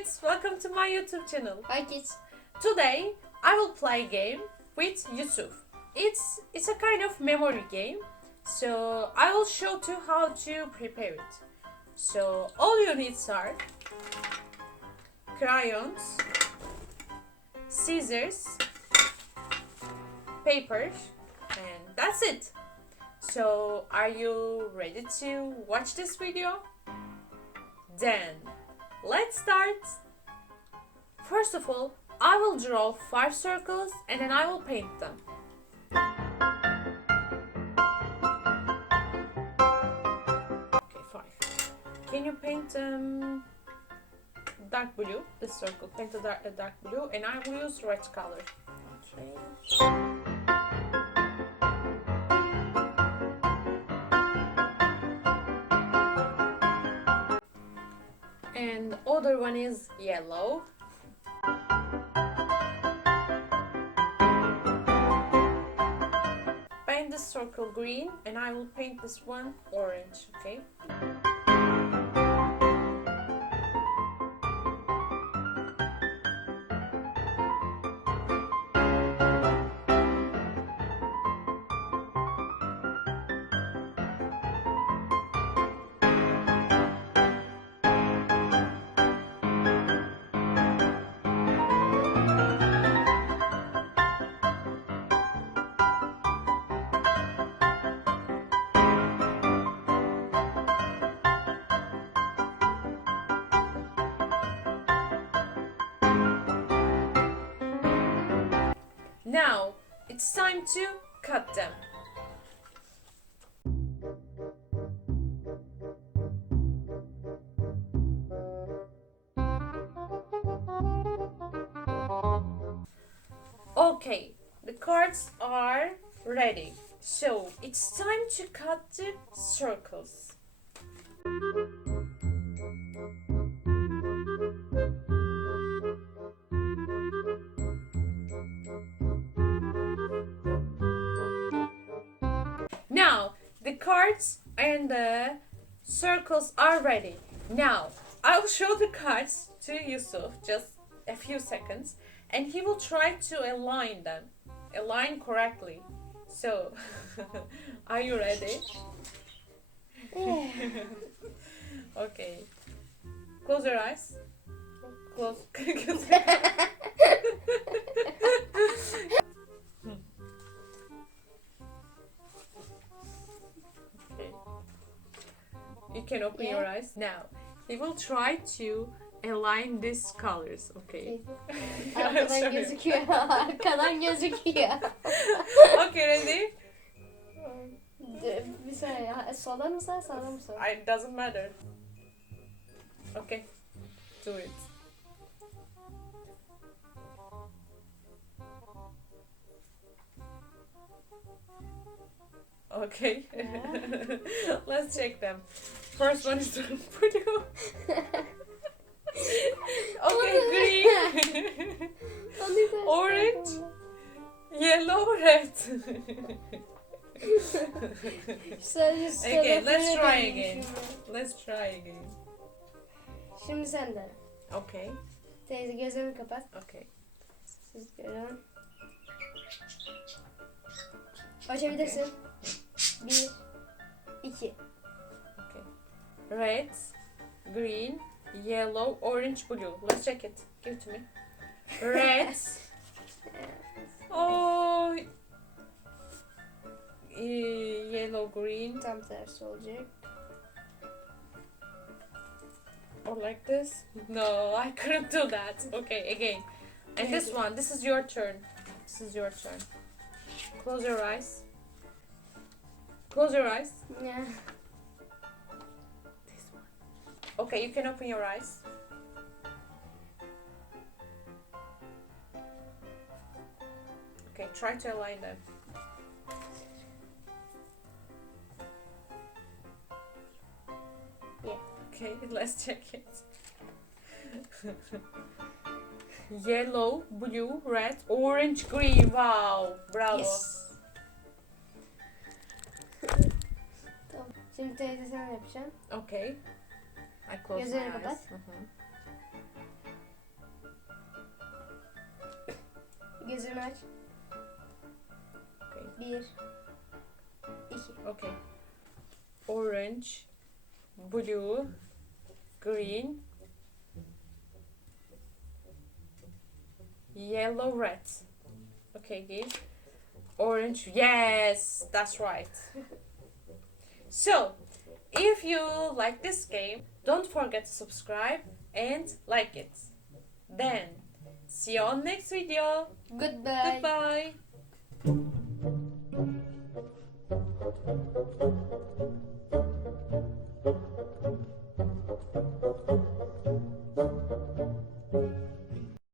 kids, welcome to my YouTube channel. Hi kids. Today I will play a game with Yusuf. It's a kind of memory game. So I will show you how to prepare it. So all you need are crayons, scissors, paper, and that's it. So are you ready to watch this video? Then let's start. First of all, I will draw 5 circles and then I will paint them. Okay, 5. Can you paint dark blue? This circle, paint a dark blue, and I will use red color. Okay. And other one is yellow. Paint this circle green and I will paint this one orange, okay? Now, it's time to cut them. Okay, the cards are ready. So, it's time to cut the circles. Now, the cards and the circles are ready. Now, I'll show the cards to Yusuf just a few seconds and he will try to align them. Align correctly. So, are you ready? Okay. Close your eyes. Close. You can open your eyes now. He will try to align these colors, okay? Arkadan gözüküyor. Arkadan gözüküyor. Okay, ready? Bir saniye. Soldan mı sağ, sağdan mı sağ? It doesn't matter. Okay, do it. Okay, let's check them. First one is blue. Okay, green, orange, yellow, red. Okay, let's try again. Let's try again. Şimdi sen de. Okay. Teyze gözlerini kapat. Okay. Siz görün. Açabilirsin. 1, 2. Okay. Red, green, yellow, orange, blue. Let's check it. Give it to me. Red. Oh. Yellow, green. Tam tersi olacak. Or like this? No, I couldn't do that. Okay, again. And this one, this is your turn. This is your turn. Close your eyes. Close your eyes. Yeah. This one. Okay, you can open your eyes. Okay, try to align them. Yeah. Okay, let's check it. Yellow, blue, red, orange, green. Wow, bravo. Yes. Şimdi teyze sen yapacaksın. Okay. I close Gözlerini my eyes. kapat. Telefonu aç. Okay. 1, 2. Okay. Orange, blue, green, yellow, red. Okay, give. Orange. Yes, that's right. So, if you like this game, don't forget to subscribe and like it. Then, see you on next video. Goodbye. Goodbye.